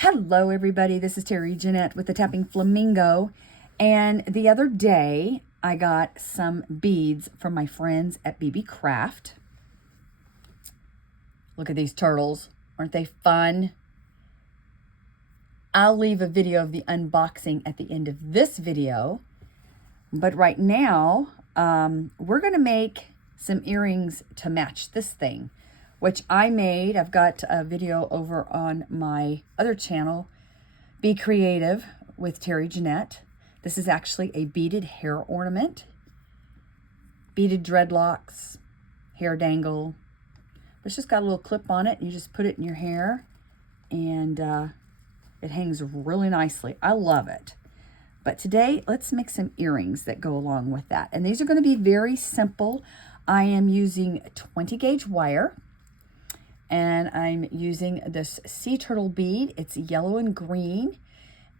Hello everybody, this is Terry Jeanette with the Tapping Flamingo, and the other day I got some beads from my friends at BB Craft. Look at these turtles, aren't they fun? I'll leave a video of the unboxing at the end of this video, but right now we're going to make some earrings to match this thing, which I made. I've got a video over on my other channel, Be Creative with Terry Jeanette. This is actually a beaded hair ornament, beaded dreadlocks, hair dangle. It's just got a little clip on it. You just put it in your hair and it hangs really nicely. I love it. But today, let's make some earrings that go along with that. And these are going to be very simple. I am using 20 gauge wire. And I'm using this sea turtle bead. It's yellow and green.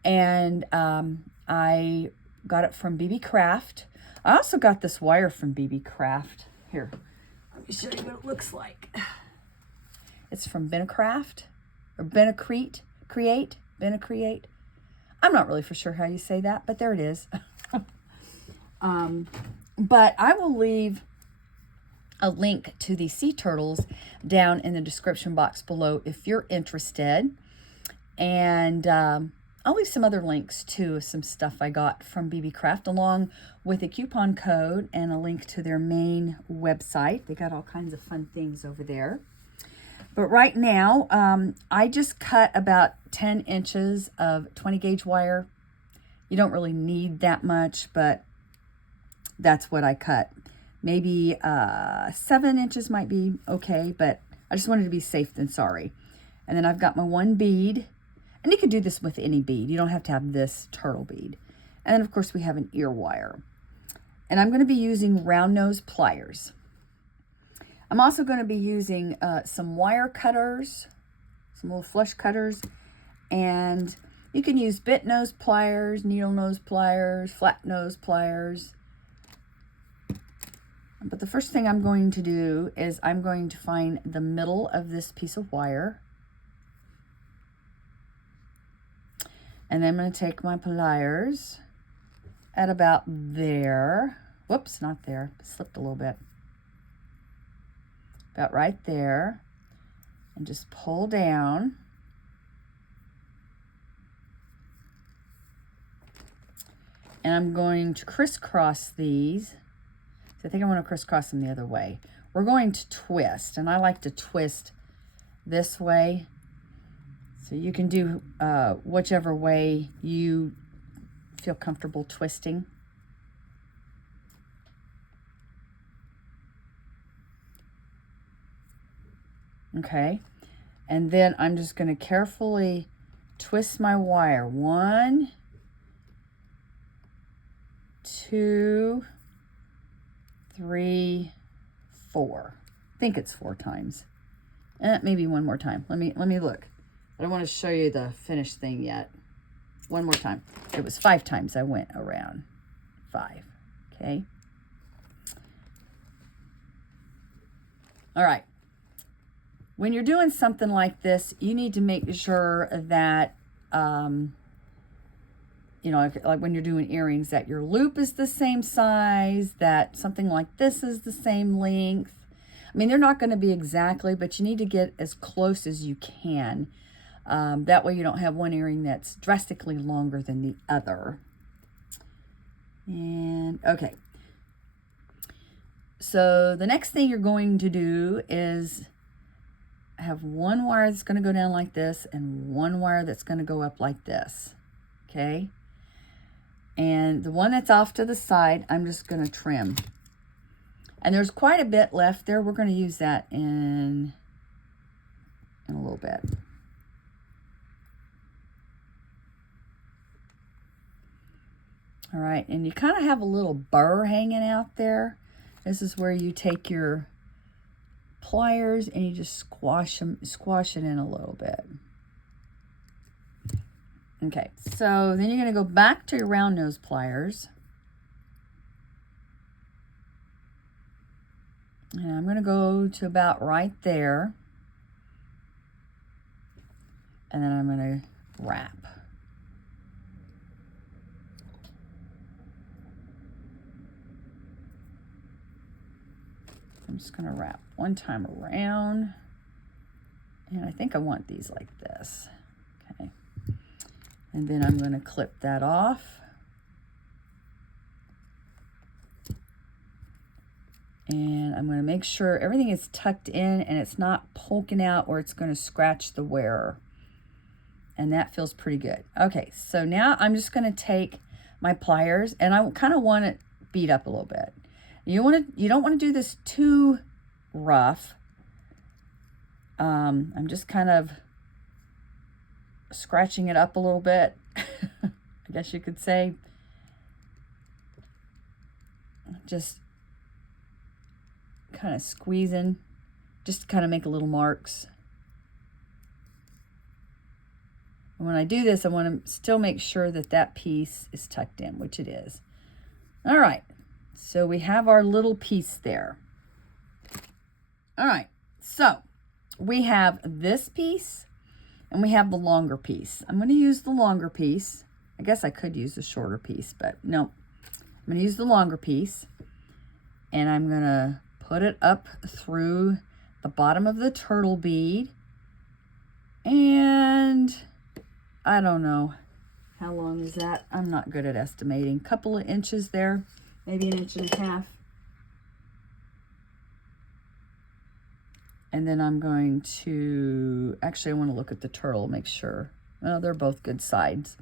And I got it from BB Craft. I also got this wire from BB Craft. Here, let me show you what it looks like. It's from Benacraft, or Benacreate. I'm not really for sure how you say that, but there it is. But I will leave a link to the sea turtles down in the description box below if you're interested. And I'll leave some other links to some stuff I got from BB Craft, along with a coupon code and a link to their main website. They got all kinds of fun things over there. But right now, I just cut about 10 inches of 20 gauge wire. You don't really need that much, but that's what I cut. Maybe 7 inches might be okay, but I just wanted to be safe than sorry. And then I've got my one bead, and you could do this with any bead. You don't have to have this turtle bead. And then, of course, we have an ear wire. And I'm going to be using round nose pliers. I'm also going to be using some wire cutters, some little flush cutters, and you can use bit nose pliers, needle nose pliers, flat nose pliers. But the first thing I'm going to do is I'm going to find the middle of this piece of wire. And then I'm going to take my pliers at about there. Whoops, not there. Slipped a little bit. About right there. And just pull down. And I'm going to crisscross these. I think I want to crisscross them the other way. We're going to twist, and I like to twist this way. So you can do whichever way you feel comfortable twisting. Okay, and then I'm just going to carefully twist my wire. 1, 2, 3, 4. I think it's 4 times. Maybe one more time. Let me look. I don't want to show you the finished thing yet. One more time. It was 5 times I went around. 5. Okay. All right. When you're doing something like this, you need to make sure that you know, like when you're doing earrings, that your loop is the same size, that something like this is the same length. I mean, they're not going to be exactly, but you need to get as close as you can. That way you don't have one earring that's drastically longer than the other. And okay. So the next thing you're going to do is have one wire that's going to go down like this and one wire that's going to go up like this. Okay. And the one that's off to the side, I'm just going to trim. And there's quite a bit left there. We're going to use that in a little bit. All right, and you kind of have a little burr hanging out there. This is where you take your pliers and you just squash it in a little bit. Okay, so then you're going to go back to your round nose pliers. And I'm going to go to about right there. And then I'm going to wrap. I'm just going to wrap one time around. And I think I want these like this. Okay. And then I'm going to clip that off. And I'm going to make sure everything is tucked in and it's not poking out or it's going to scratch the wearer. And that feels pretty good. Okay, so now I'm just going to take my pliers and I kind of want it beat up a little bit. You don't want to do this too rough. I'm just kind of scratching it up a little bit, I guess you could say. Just kind of squeezing, just to kind of make little marks. And when I do this, I want to still make sure that that piece is tucked in, which it is. All right, so we have our little piece there. All right, so we have this piece and we have the longer piece. I'm going to use the longer piece. I guess I could use the shorter piece, but no. I'm going to use the longer piece and I'm going to put it up through the bottom of the turtle bead. And I don't know, how long is that? I'm not good at estimating. Couple of inches there, maybe 1.5 inches. And then I'm going to, actually I want to look at the turtle, make sure. Well, they're both good sides.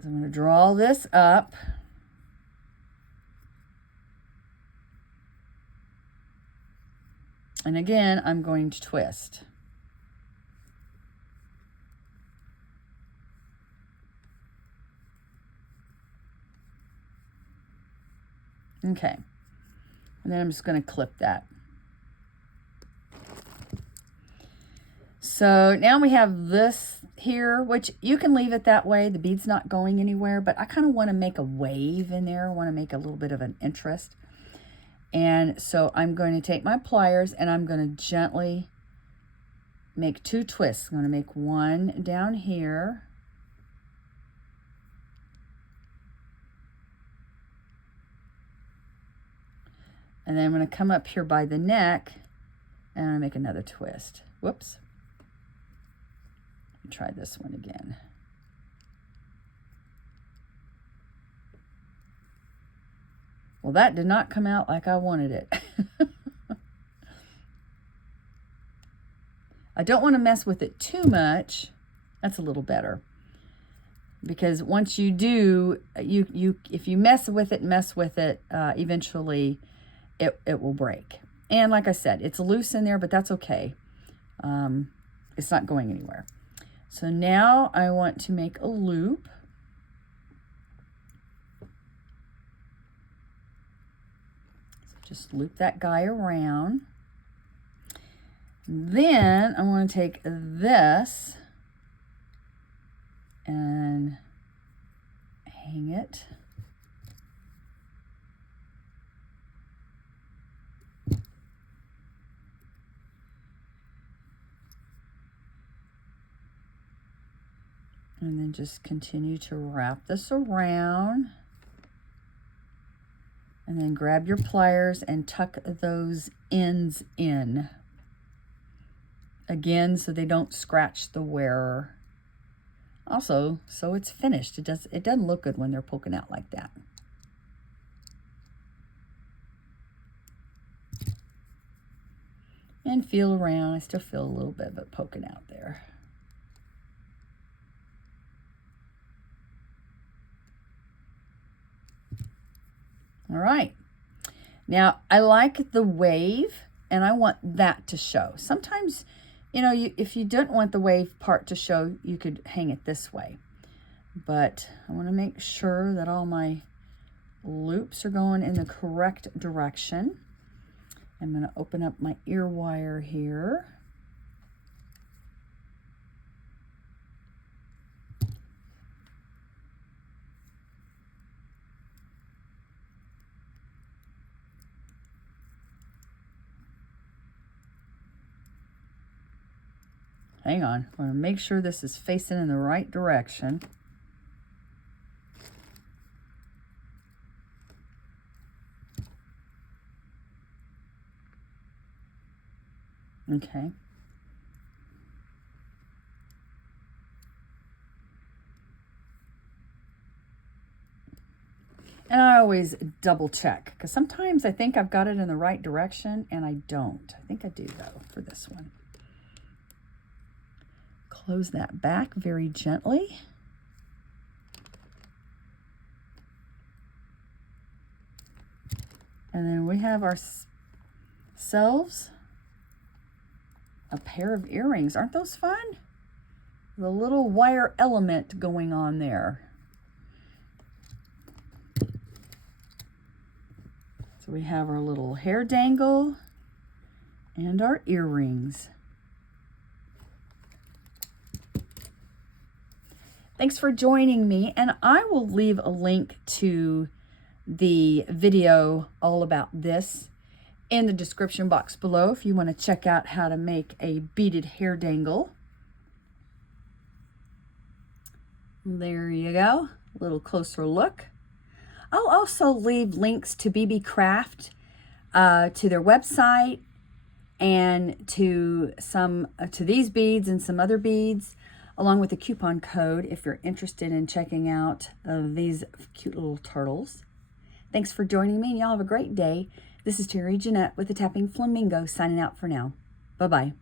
So I'm going to draw this up. And again, I'm going to twist. Okay. And then I'm just going to clip that. So now we have this here, which you can leave it that way. The bead's not going anywhere, but I kind of want to make a wave in there. I want to make a little bit of an interest. And so I'm going to take my pliers and I'm going to gently make 2 twists. I'm going to make one down here. And then I'm going to come up here by the neck and I make another twist. Whoops. Try this one again. Well, that did not come out like I wanted it. I don't want to mess with it too much. That's a little better. Because once you do, if you mess with it, eventually it will break. And like I said, it's loose in there, but that's okay. It's not going anywhere. So now I want to make a loop. So just loop that guy around. Then I want to take this and hang it. And then just continue to wrap this around. And then grab your pliers and tuck those ends in. Again, so they don't scratch the wearer. Also, so it's finished. It doesn't look good when they're poking out like that. And feel around. I still feel a little bit of it poking out there. All right. Now, I like the wave, and I want that to show. Sometimes, you know, if you don't want the wave part to show, you could hang it this way. But I want to make sure that all my loops are going in the correct direction. I'm going to open up my ear wire here. Hang on. I want to make sure this is facing in the right direction. Okay. And I always double check, because sometimes I think I've got it in the right direction and I don't. I think I do though for this one. Close that back very gently. And then we have ourselves a pair of earrings. Aren't those fun? The little wire element going on there. So we have our little hair dangle and our earrings. Thanks for joining me, and I will leave a link to the video all about this in the description box below if you want to check out how to make a beaded hair dangle. There you go, a little closer look. I'll also leave links to BB Craft, to their website, and to these beads and some other beads, along with a coupon code if you're interested in checking out these cute little turtles. Thanks for joining me, and y'all have a great day. This is Terry Jeanette with the Tapping Flamingo signing out for now. Bye-bye.